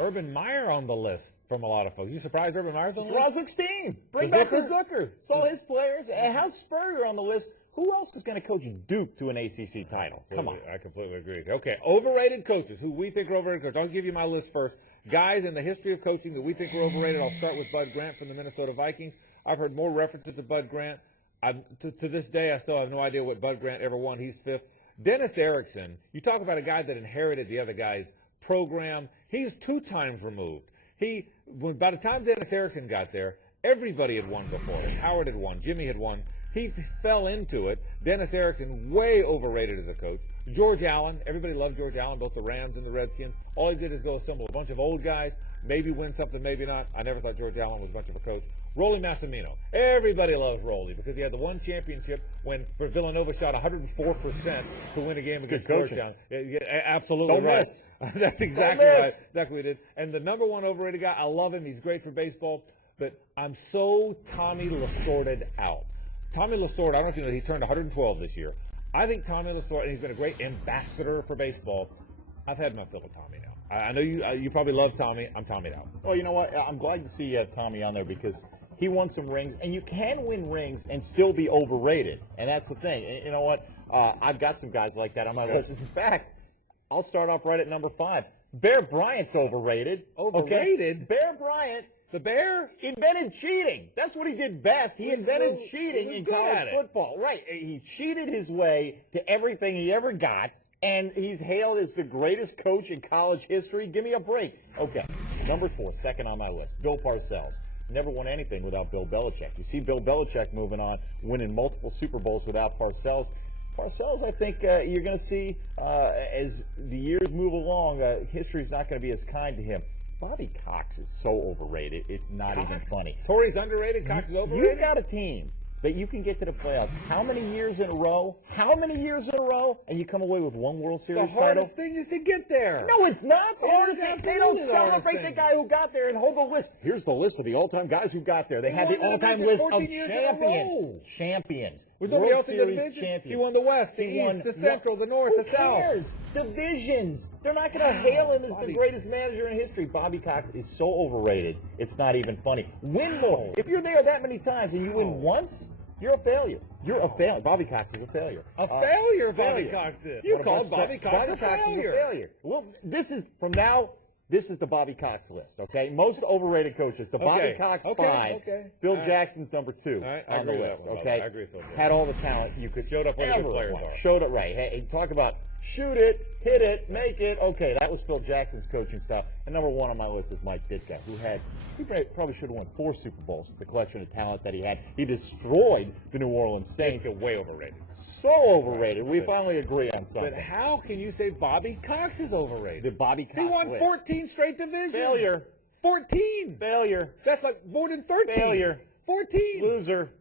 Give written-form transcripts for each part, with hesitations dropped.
Urban Meyer on the list from a lot of folks. You surprised Urban Meyer's on the It's list? Roz Bring back the Zucker. Saw his players. And how's Spurrier on the list? Who else is going to coach Duke to an ACC title? Come on. I completely agree with you. Okay, overrated coaches, who we think are overrated coaches. I'll give you my list first. Guys in the history of coaching that we think are overrated. I'll start with Bud Grant from the Minnesota Vikings. I've heard more references to Bud Grant. To this day, I still have no idea what Bud Grant ever won. He's fifth. Dennis Erickson, you talk about a guy that inherited the other guy's program. He's 2 times removed. By the time Dennis Erickson got there, everybody had won before him. Howard had won. Jimmy had won. He fell into it. Dennis Erickson, way overrated as a coach. George Allen, everybody loved George Allen, both the Rams and the Redskins. All he did is go assemble a bunch of old guys, maybe win something, maybe not. I never thought George Allen was much of a coach. Rolly Massimino. Everybody loves Rolly because he had the one championship when for Villanova shot 104% to win a game against Georgetown. Yeah, absolutely Don't right. miss. That's exactly right. Exactly what he did. And the number one overrated guy, I love him. He's great for baseball. But I'm so Tommy Lasorted out. Tommy Lasorda, I don't know if you know, he turned 112 this year. I think Tommy Lasorda, and he's been a great ambassador for baseball. I've had my fill of Tommy now. I know you probably love Tommy. I'm Tommy'd out. Well, you know what? I'm glad to see you have Tommy on there because he won some rings, and you can win rings and still be overrated. And that's the thing. And you know what? I've got some guys like that on my list. In fact, I'll start off right at number 5. Bear Bryant's overrated. Overrated? Okay? Bear Bryant. The Bear? Invented cheating. That's what he did best. He invented cheating in college football. Right. He cheated his way to everything he ever got, and he's hailed as the greatest coach in college history. Give me a break. Okay. Number 4, second on my list, Bill Parcells. Never won anything without Bill Belichick. You see Bill Belichick moving on, winning multiple Super Bowls without Parcells. Parcells, I think you're going to see as the years move along, history's not going to be as kind to him. Bobby Cox is so overrated, it's not even funny. Torrey's underrated, Cox is overrated? You've got a team that you can get to the playoffs. How many years in a row? And you come away with 1 World Series title? The hardest thing is to get there. No, it's not. The hardest thing. They don't celebrate the guy who got there and hold the list. Here's the list of the all-time guys who got there. They had the all-time list of champions. World Series champions. He won the West, the East, the Central, the North, the South. Who cares? Divisions. They're not going to hail him as the greatest manager in history. Bobby Cox is so overrated, it's not even funny. Win more. If you're there that many times and you win once, you're a failure. You're a failure. Bobby Cox is a failure. A failure, Bobby Cox is. You called Bobby Cox a failure. Well, this is the Bobby Cox list, okay? Most overrated coaches. The Bobby Cox 5. Phil Jackson's number 2 on the list, okay? I agree with that. Had all the talent you could showed up when the good players are. Showed it right. Hey, talk about shoot it, hit it, make it. Okay, that was Phil Jackson's coaching style. And number 1 on my list is Mike Ditka, he probably should have won 4 Super Bowls with the collection of talent that he had. He destroyed the New Orleans Saints. It's way overrated. So overrated. We finally agree on something. But how can you say Bobby Cox is overrated? The Bobby Cox He won list. 14 straight divisions. Failure. 14. Failure. That's like more than 13. Failure. 14. Loser.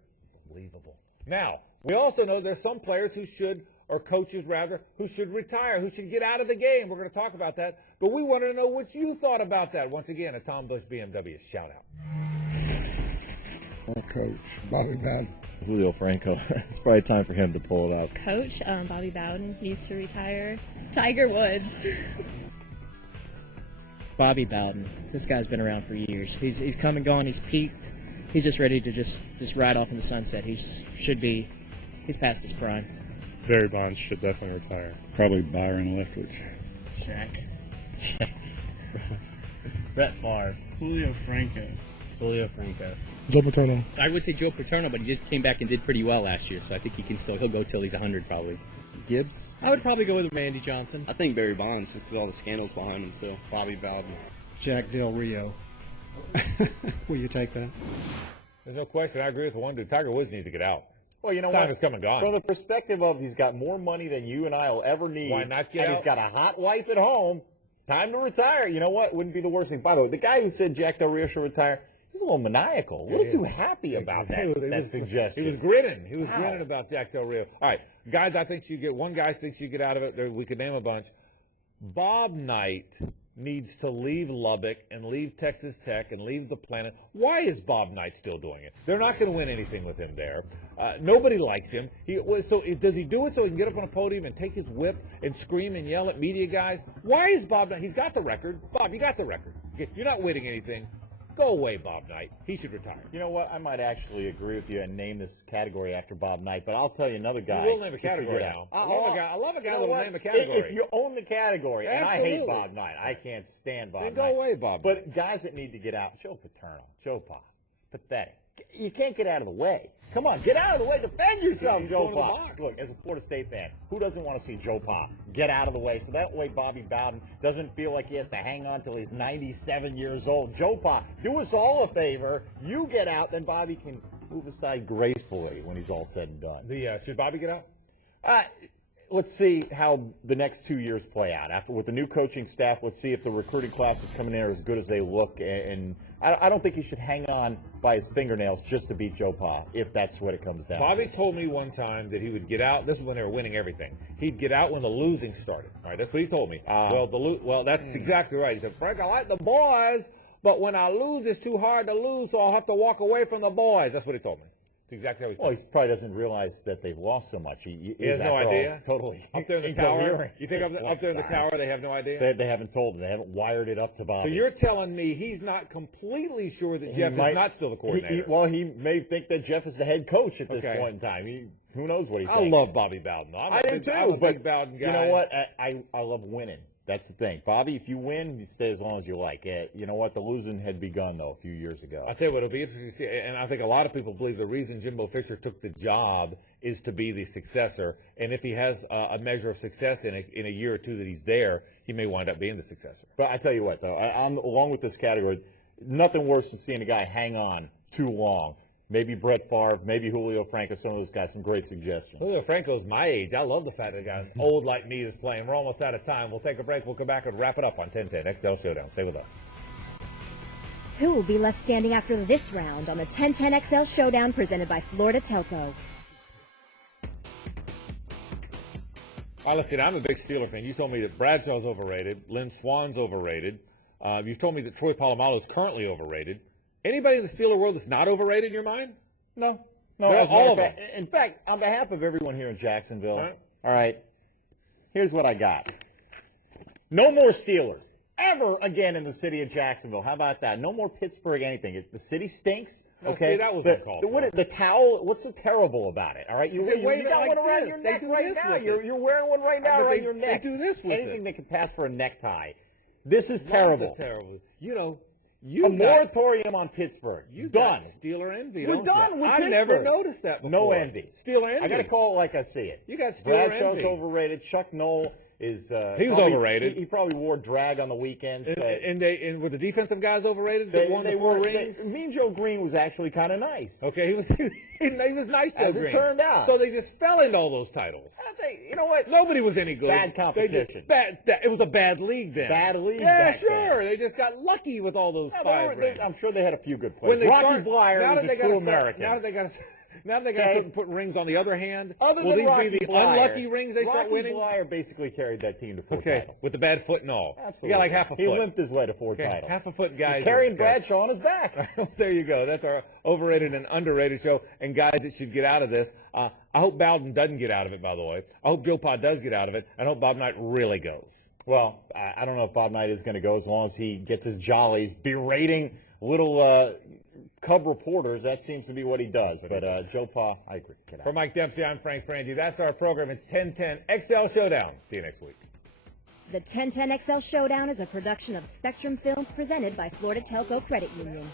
Unbelievable. Now, we also know there's some players who should, or coaches rather, who should retire, who should get out of the game. We're going to talk about that. But we wanted to know what you thought about that. Once again, a Tom Bush BMW shout-out. Coach Bobby Bowden. Julio Franco. It's probably time for him to pull it out. Coach Bobby Bowden needs to retire. Tiger Woods. Bobby Bowden. This guy's been around for years. He's come and gone. He's peaked. He's just ready to just ride off in the sunset. He's past his prime. Barry Bonds should definitely retire. Probably Byron Leftwich. Shaq. Brett Favre. Julio Franco. Joe Paterno. I would say Joe Paterno, but he came back and did pretty well last year, so I think he'll go till he's 100 probably. Gibbs? I would probably go with Randy Johnson. I think Barry Bonds, just because all the scandals behind him still. Bobby Bowden. Jack Del Rio. Will you take that? There's no question. I agree with the one dude. Tiger Woods needs to get out. Well, you know Time has come and gone. From the perspective of he's got more money than you and I will ever need. Why not get and out? He's got a hot wife at home. Time to retire. You know what? Wouldn't be the worst thing. By the way, the guy who said Jack Del Rio should retire, he's a little maniacal. A little too happy about that suggestion. He was grinning. He was grinning about Jack Del Rio. All right, guys, I think you get one guy thinks you get out of it. We could name a bunch. Bob Knight needs to leave Lubbock and leave Texas Tech and leave the planet. Why is Bob Knight still doing it? They're not going to win anything with him there. Nobody likes him. Does he do it so he can get up on a podium and take his whip and scream and yell at media guys? Why is Bob Knight? He's got the record. Bob, you got the record. Okay, you're not winning anything. Go away, Bob Knight. He should retire. You know what? I might actually agree with you and name this category after Bob Knight, but I'll tell you another guy. We'll name a category now. I love a guy that'll name a category. If you own the category, and I hate Absolutely. Bob Knight. I can't stand Bob Then Knight. go away, Bob Knight. But guys that need to get out, Joe Paterno, Joe Pa, pathetic. You can't get out of the way. Come on, get out of the way. Defend yourself, He's Joe going to the Pa. box. Look, as a Florida State fan, who doesn't want to see Joe Pa get out of the way? So that way Bobby Bowden doesn't feel like he has to hang on till he's 97 years old. Joe Pa, do us all a favor. You get out, then Bobby can move aside gracefully when he's all said and done. Should Bobby get out? Let's see how the next 2 years play out. After with the new coaching staff, let's see if the recruiting classes coming in are as good as they look. And I don't think he should hang on by his fingernails just to beat Joe Pa, if that's what it comes down Bobby to. told me one time that he would get out. This is when they were winning everything. He'd get out when the losing started. All right, that's what he told me. That's exactly right. He said, Frank, I like the boys, but when I lose, it's too hard to lose, so I'll have to walk away from the boys. That's what he told me. That's exactly how he said. Well, he probably doesn't realize that they've lost so much. He has no idea. Totally Up there in the tower. incoherent. You think up there in the tower they have no idea? They haven't told him. They haven't wired it up to Bobby. So you're telling me he's not completely sure that Jeff is not still the coordinator? He may think that Jeff is the head coach at this point in time. Who knows what he thinks. I love Bobby Bowden. I do too. I'm a but big Bowden guy. You know what? I love winning. That's the thing. Bobby, if you win, you stay as long as you like. You know what? The losing had begun, though, a few years ago. I'll tell you what, it'll be interesting to see. And I think a lot of people believe the reason Jimbo Fisher took the job is to be the successor. And if he has a measure of success in a year or two that he's there, he may wind up being the successor. But I tell you what, though, I'm along with this category, nothing worse than seeing a guy hang on too long. Maybe Brett Favre, maybe Julio Franco, some of those guys, some great suggestions. Julio Franco's my age. I love the fact that a guy old like me is playing. We're almost out of time. We'll take a break. We'll come back and wrap it up on 1010 XL Showdown. Stay with us. Who will be left standing after this round on the 1010 XL Showdown presented by Florida Telco? All right, listen, I'm a big Steeler fan. You told me that Bradshaw's overrated. Lynn Swann's overrated. You've told me that Troy Polamalu is currently overrated. Anybody in the Steeler world that's not overrated in your mind? No. All of them. In fact, on behalf of everyone here in Jacksonville, all right, here's what I got. No more Steelers ever again in the city of Jacksonville. How about that? No more Pittsburgh anything. The city stinks. Okay, see, that was uncalled for. The towel, what's so terrible about it? All right, you got one around your neck right now. You're wearing one right now around your neck. They do this with anything that can pass for a necktie. This is terrible. Terrible. You know, a moratorium on Pittsburgh. You done. Steeler envy. We're done with I've Pittsburgh. never noticed that before. No envy. Steeler envy. I got to call it like I see it. You got Steeler Bradshaw's envy. overrated. Chuck Noll is. He was overrated. He probably wore drag on the weekends. And were the defensive guys overrated? They won the 4 rings. Mean Joe Green was actually kind of nice. Okay, he was nice. Joe As Green. it turned out. So they just fell into all those titles. You know what? Nobody was any good. Bad competition. It was a bad league then. Bad league. Yeah, back sure. then. They just got lucky with all those 5 rings. I'm sure they had a few good players. Rocky Blyer was a true American. Now that they got to put rings on the other hand, Other will than these Rocky be the Blyer, unlucky rings they start winning? Rocky Blyer basically carried that team to 4 titles. With the bad foot and all. Absolutely. He got like half a foot. He limped his way to 4 titles. Half a foot guys. Carrying Bradshaw on his back. There you go. That's our overrated and underrated show. And guys that should get out of this. I hope Bowden doesn't get out of it, by the way. I hope Joe Pa does get out of it. And I hope Bob Knight really goes. Well, I don't know if Bob Knight is going to go as long as he gets his jollies berating little Cub reporters. That seems to be what he does. But Joe Pa, I agree. Get out. For Mike Dempsey, I'm Frank Frangie. That's our program. It's 1010 XL Showdown. See you next week. The 1010 XL Showdown is a production of Spectrum Films presented by Florida Telco Credit Union.